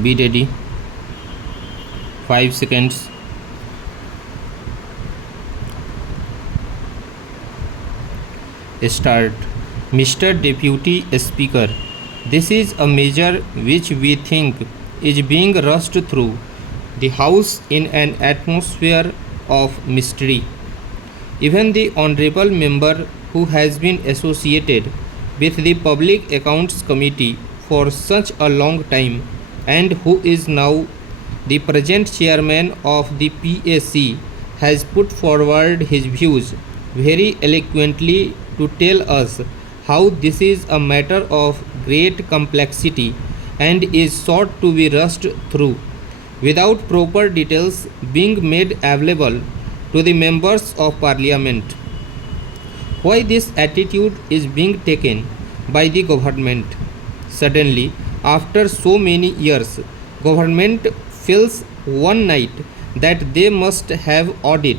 Be ready. 5 seconds. Start. Mr. Deputy Speaker, this is a measure which we think is being rushed through the House in an atmosphere of mystery. Even the honorable member who has been associated with the Public Accounts Committee for such a long time and who is now the present chairman of the PAC has put forward his views very eloquently to tell us how this is a matter of great complexity and is sought to be rushed through without proper details being made available to the members of parliament. Why this attitude is being taken by the government? Suddenly, after so many years, government feels one night that they must have audit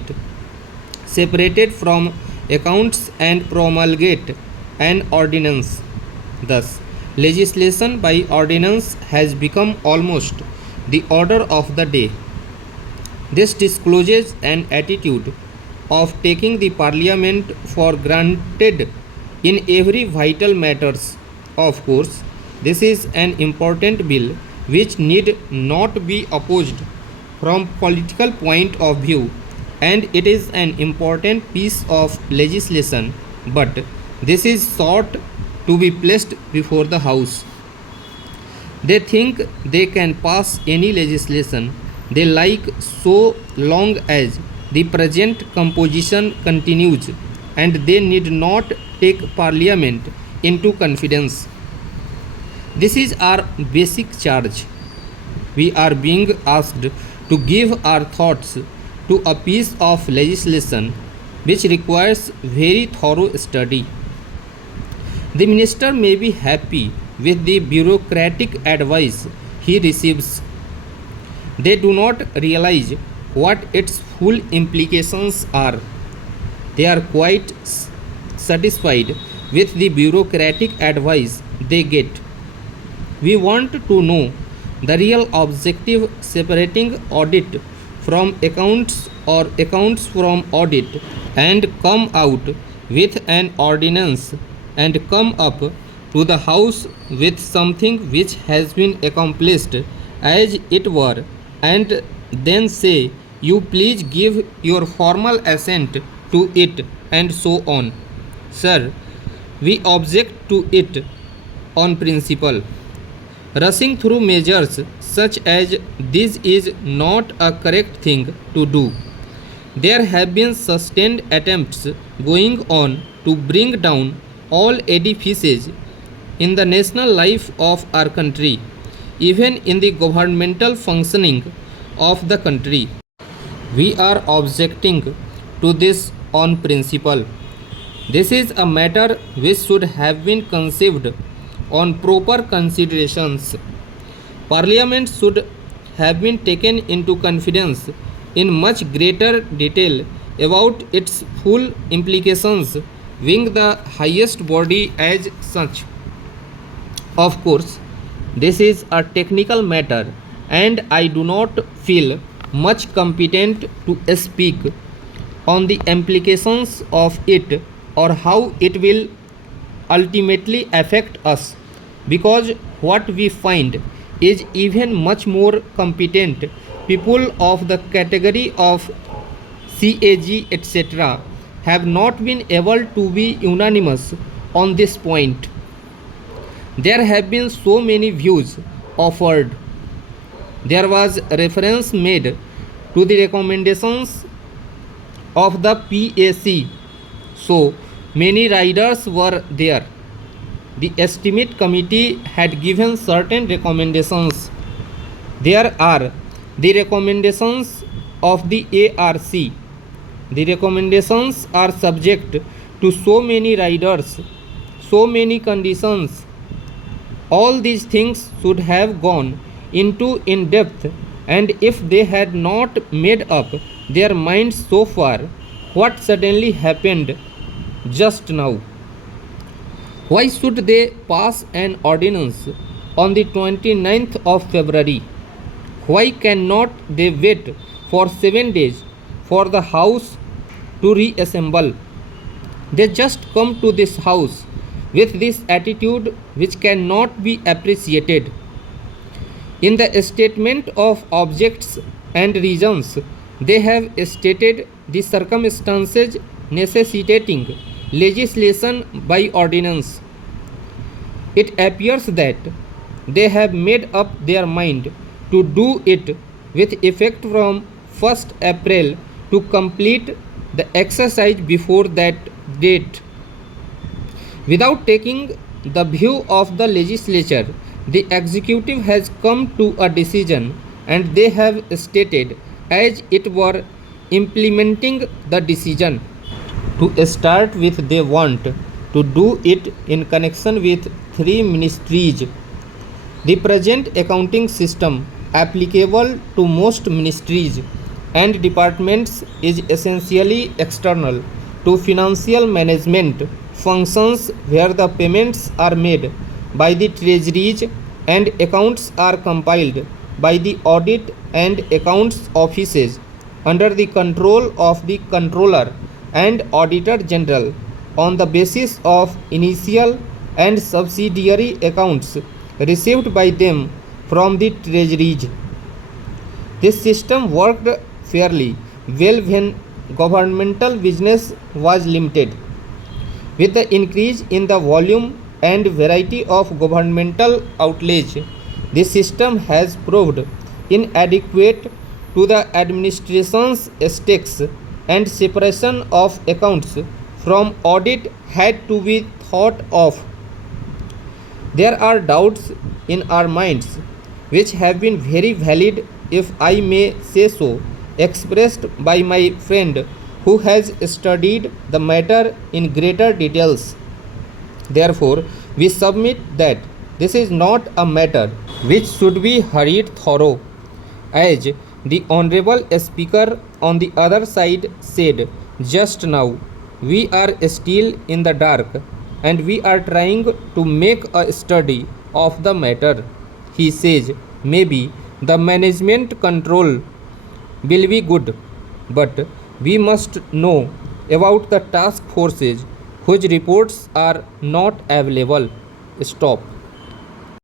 separated from accounts and promulgate an ordinance. Thus, legislation by ordinance has become almost the order of the day. This discloses an attitude of taking the parliament for granted in every vital matters. Of course, this is an important bill which need not be opposed from political point of view, and it is an important piece of legislation, but this is sought to be placed before the house. They think they can pass any legislation they like so long as the present composition continues, and they need not take parliament into confidence. This is our basic charge. We are being asked to give our thoughts to a piece of legislation which requires very thorough study. The minister may be happy with the bureaucratic advice he receives. They do not realize what its full implications are. They are quite satisfied with the bureaucratic advice they get. We want to know the real objective separating audit from accounts or accounts from audit and come out with an ordinance and come up to the house with something which has been accomplished as it were, and then say, you please give your formal assent to it, and so on. Sir, we object to it on principle. Rushing through measures such as this is not a correct thing to do. There have been sustained attempts going on to bring down all edifices in the national life of our country, even in the governmental functioning of the country. We are objecting to this on principle. This is a matter which should have been conceived on proper considerations. Parliament should have been taken into confidence in much greater detail about its full implications, being the highest body as such. Of course, this is a technical matter, and I do not feel much competent to speak on the implications of it or how it will ultimately affect us, because what we find is even much more competent people of the category of CAG etc. have not been able to be unanimous on this point. There have been so many views offered. There was reference made to the recommendations of the PAC. So many riders were there. The estimate committee had given certain recommendations. There are the recommendations of the ARC. The recommendations are subject to so many riders, so many conditions. All these things should have gone into in depth, and if they had not made up their minds so far, what suddenly happened just now? Why should they pass an ordinance on the 29th of February. Why cannot they wait for 7 days for the house to reassemble? They just come to this house with this attitude which cannot be appreciated. In the statement of objects and reasons, they have stated the circumstances necessitating legislation by ordinance. It appears that they have made up their mind to do it with effect from 1st April to complete the exercise before that date. Without taking the view of the legislature, the executive has come to a decision and they have stated as it were implementing the decision. To start with, they want to do it in connection with 3 ministries. The present accounting system applicable to most ministries and departments is essentially external to financial management functions where the payments are made by the treasuries and accounts are compiled by the audit and accounts offices under the control of the controller and auditor general on the basis of initial and subsidiary accounts received by them from the treasuries. This system worked fairly well when governmental business was limited. With the increase in the volume and variety of governmental outlays, the system has proved inadequate to the administration's stakes and separation of accounts from audit had to be thought of. There are doubts in our minds which have been very valid, if I may say so, expressed by my friend who has studied the matter in greater details. Therefore, we submit that this is not a matter which should be hurried through. As the Honorable Speaker on the other side said just now, we are still in the dark and we are trying to make a study of the matter. He says maybe the management control will be good, but we must know about the task forces whose reports are not available. Stop.